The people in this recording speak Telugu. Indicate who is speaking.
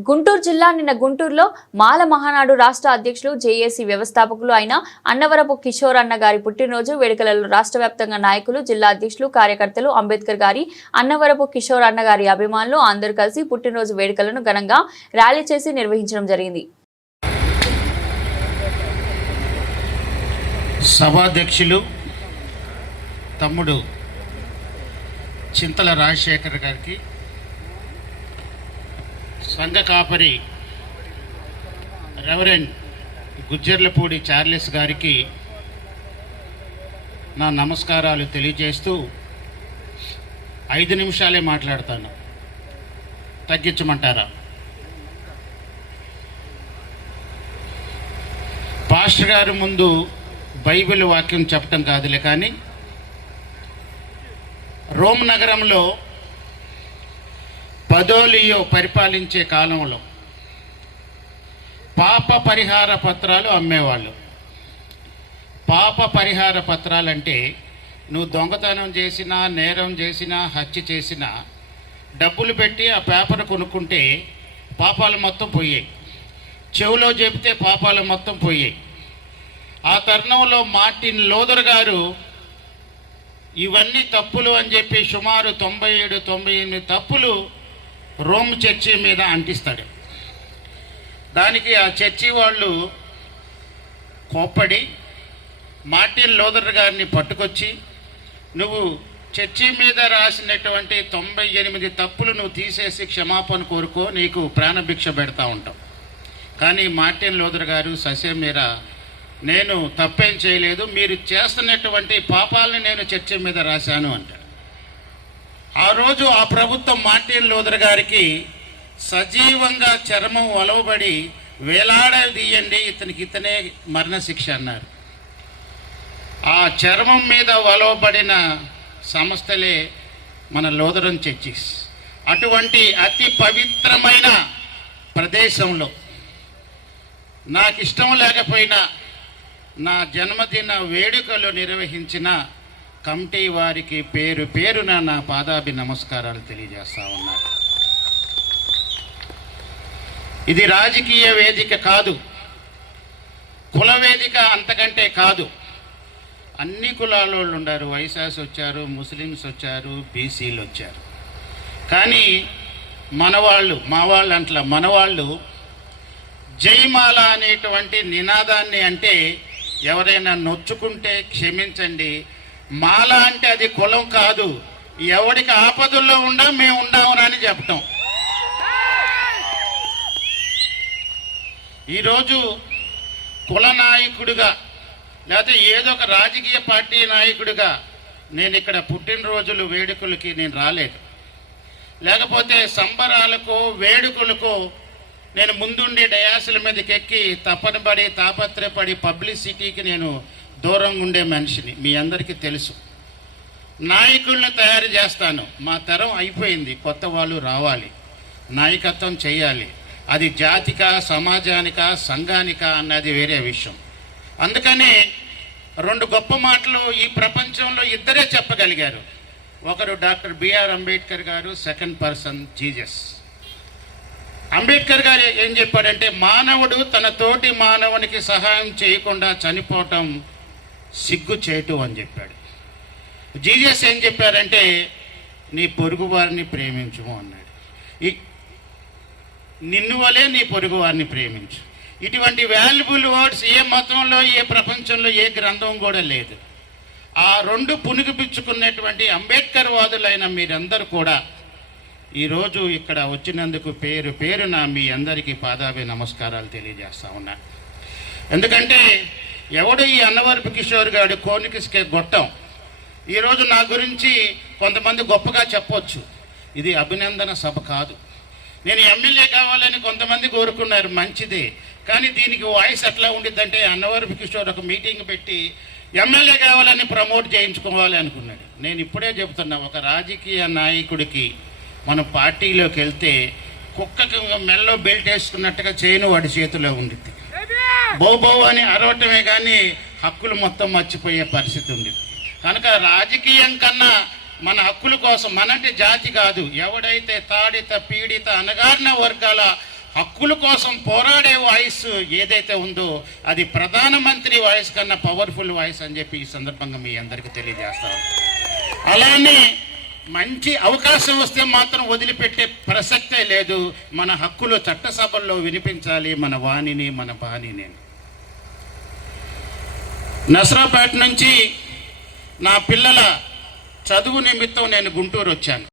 Speaker 1: గుంటూరు జిల్లా నిన్న గుంటూరులో మాల మహానాడు రాష్ట్ర అధ్యక్షులు జేఏసీ వ్యవస్థాపకులు అయిన అన్నవరపు కిషోర్ అన్న గారి పుట్టినరోజు వేడుకలలో రాష్ట్ర వ్యాప్తంగా నాయకులు జిల్లా అధ్యక్షులు కార్యకర్తలు అంబేద్కర్ గారి అన్నవరపు కిషోర్ అన్న గారి అభిమానులు అందరూ కలిసి పుట్టినరోజు వేడుకలను ఘనంగా ర్యాలీ చేసి నిర్వహించడం జరిగింది.
Speaker 2: సభాధ్యక్షులు తమ్ముడు చింతల రాజశేఖర్ గారికి సంఘ కాపరి రెవరెండ్ గుజ్జర్లపూడి చార్లెస్ గారికి నా నమస్కారాలు తెలియజేస్తూ ఐదు నిమిషాలే మాట్లాడతాను. తగ్గించమంటారా? పాస్టర్ గారి ముందు బైబిల్ వాక్యం చెప్పటం కాదులే కానీ రోమ్ నగరంలో పదోలియో పరిపాలించే కాలంలో పాప పరిహార పత్రాలు అమ్మేవాళ్ళు. పాప పరిహార పత్రాలు అంటే నువ్వు దొంగతనం చేసినా నేరం చేసినా హత్య చేసినా డబ్బులు పెట్టి ఆ పేపర్ కొనుక్కుంటే పాపాలు మొత్తం పోయాయి. చెవులో చెబితే పాపాలు మొత్తం పోయాయి. ఆ తరుణంలో మార్టిన్ లోదర్ గారు ఇవన్నీ తప్పులు అని చెప్పి సుమారు తొంభై ఏడు తొంభై ఎనిమిది తప్పులు రోమ్ చర్చి మీద అంటిస్తాడు. దానికి ఆ చర్చి వాళ్ళు కోప్పడి మార్టిన్ లోదర్ గారిని పట్టుకొచ్చి నువ్వు చర్చి మీద రాసినటువంటి తొంభై ఎనిమిది తప్పులు నువ్వు తీసేసి క్షమాపణ కోరుకో నీకు ప్రాణభిక్ష పెడతా ఉంటాం. కానీ మార్టిన్ లోదర్ గారు ససేమీర నేను తప్పేం చేయలేదు మీరు చేస్తున్నటువంటి పాపాలని నేను చర్చి మీద రాశాను అంటాడు ఆ రోజు ఆ ప్రభుత్వం మార్టిన్ లోదర్ గారికి సజీవంగా చర్మం ఒలవబడి వేలాడదీయండి ఇతనికి ఇతనే మరణశిక్ష అన్నారు. ఆ చర్మం మీద ఒలవబడిన సంస్థలే మన లోదరం చర్చిస్. అటువంటి అతి పవిత్రమైన ప్రదేశంలో నాకు ఇష్టం లేకపోయినా నా జన్మదిన వేడుకలు నిర్వహించిన కమిటీ వారికి పేరు పేరున నా పాదాభి నమస్కారాలు తెలియజేస్తా ఉన్నారు ఇది రాజకీయ వేదిక కాదు. కుల వేదిక అంతకంటే కాదు. అన్ని కులాల వాళ్ళు ఉన్నారు వైశాస్ వచ్చారు ముస్లిమ్స్ వచ్చారు బీసీలు వచ్చారు. కానీ మనవాళ్ళు మా వాళ్ళు అంట్లా మనవాళ్ళు జయమాల అనేటువంటి నినాదాన్ని అంటే ఎవరైనా నొచ్చుకుంటే క్షమించండి మాల అంటే అది కులం కాదు. ఎవడికి ఆపదల్లో ఉండా మేము ఉండామని చెప్పటం ఈరోజు కుల నాయకుడిగా లేకపోతే ఏదో ఒక రాజకీయ పార్టీ నాయకుడిగా నేను ఇక్కడ పుట్టినరోజులు వేడుకలకి నేను రాలేదు. లేకపోతే సంబరాలకు వేడుకలకు నేను ముందుండి డయాసుల మీదకి ఎక్కి తపన తాపత్రయపడి పబ్లిసిటీకి నేను దూరంగా ఉండే మనిషిని మీ అందరికీ తెలుసు. నాయకుల్ని తయారు చేస్తాను. మా తరం అయిపోయింది. కొత్త వాళ్ళు రావాలి. నాయకత్వం చేయాలి. అది జాతిక సమాజానిక సంఘానిక అన్నది వేరే విషయం. అందుకని రెండు గొప్ప మాటలు ఈ ప్రపంచంలో ఇద్దరే చెప్పగలిగారు. ఒకరు డాక్టర్ బిఆర్ అంబేద్కర్ గారు సెకండ్ పర్సన్ జీజస్ అంబేద్కర్ గారు ఏం చెప్పాడంటే మానవుడు తన తోటి మానవునికి సహాయం చేయకుండా చనిపోవటం సిగ్గు చేయటం అని చెప్పాడు. జీజస్ ఏం చెప్పారంటే నీ పొరుగు వారిని ప్రేమించుము అన్నాడు. ఈ నిన్ను వలే నీ పొరుగు వారిని ప్రేమించు. ఇటువంటి వాల్యుబుల్ వర్డ్స్ ఏ మతంలో ఏ ప్రపంచంలో ఏ గ్రంథం కూడా లేదు. ఆ రెండు పుణిగిపించుకున్నటువంటి అంబేద్కర్ వాదులైన మీరందరూ కూడా ఈరోజు ఇక్కడ వచ్చినందుకు పేరు పేరున మీ అందరికీ పాదాభి నమస్కారాలు తెలియజేస్తా ఉన్నా. ఎందుకంటే ఎవడు ఈ అన్నవరపు కిషోర్ గారు కోనికిస్కే గొట్టం. ఈరోజు నా గురించి కొంతమంది గొప్పగా చెప్పొచ్చు. ఇది అభినందన సభ కాదు. నేను ఎమ్మెల్యే కావాలని కొంతమంది కోరుకున్నారు మంచిదే. కానీ దీనికి వాయిస్ ఎట్లా ఉండిద్దంటే అన్నవరపు కిషోర్ ఒక మీటింగ్ పెట్టి ఎమ్మెల్యే కావాలని ప్రమోట్ చేయించుకోవాలి అనుకున్నాడు. నేను ఇప్పుడే చెబుతున్నా ఒక రాజకీయ నాయకుడికి మనం పార్టీలోకి వెళ్తే కుక్కకి మెల్లో బెల్ట్ వేసుకున్నట్టుగా చేయను వాడి చేతిలో ఉండిద్ది. బోబో అని అరవటమే కానీ హక్కులు మొత్తం మర్చిపోయే పరిస్థితి ఉంది. కనుక రాజకీయం కన్నా మన హక్కుల కోసం మనంటే జాతి కాదు. ఎవడైతే తాడిత పీడిత అనగారిన వర్గాల హక్కుల కోసం పోరాడే వాయిస్ ఏదైతే ఉందో అది ప్రధానమంత్రి వాయిస్ కన్నా పవర్ఫుల్ వాయిస్ అని చెప్పి ఈ సందర్భంగా మీ అందరికీ తెలియజేస్తాను అలానే మంచి అవకాశం వస్తే మాత్రం వదిలిపెట్టే ప్రసక్తే లేదు. మన హక్కులు చట్టసభల్లో వినిపించాలి మన వాణిని మన బాణిని. నసరాపేట నుంచి నా పిల్లల చదువు నిమిత్తం నేను గుంటూరు వచ్చాను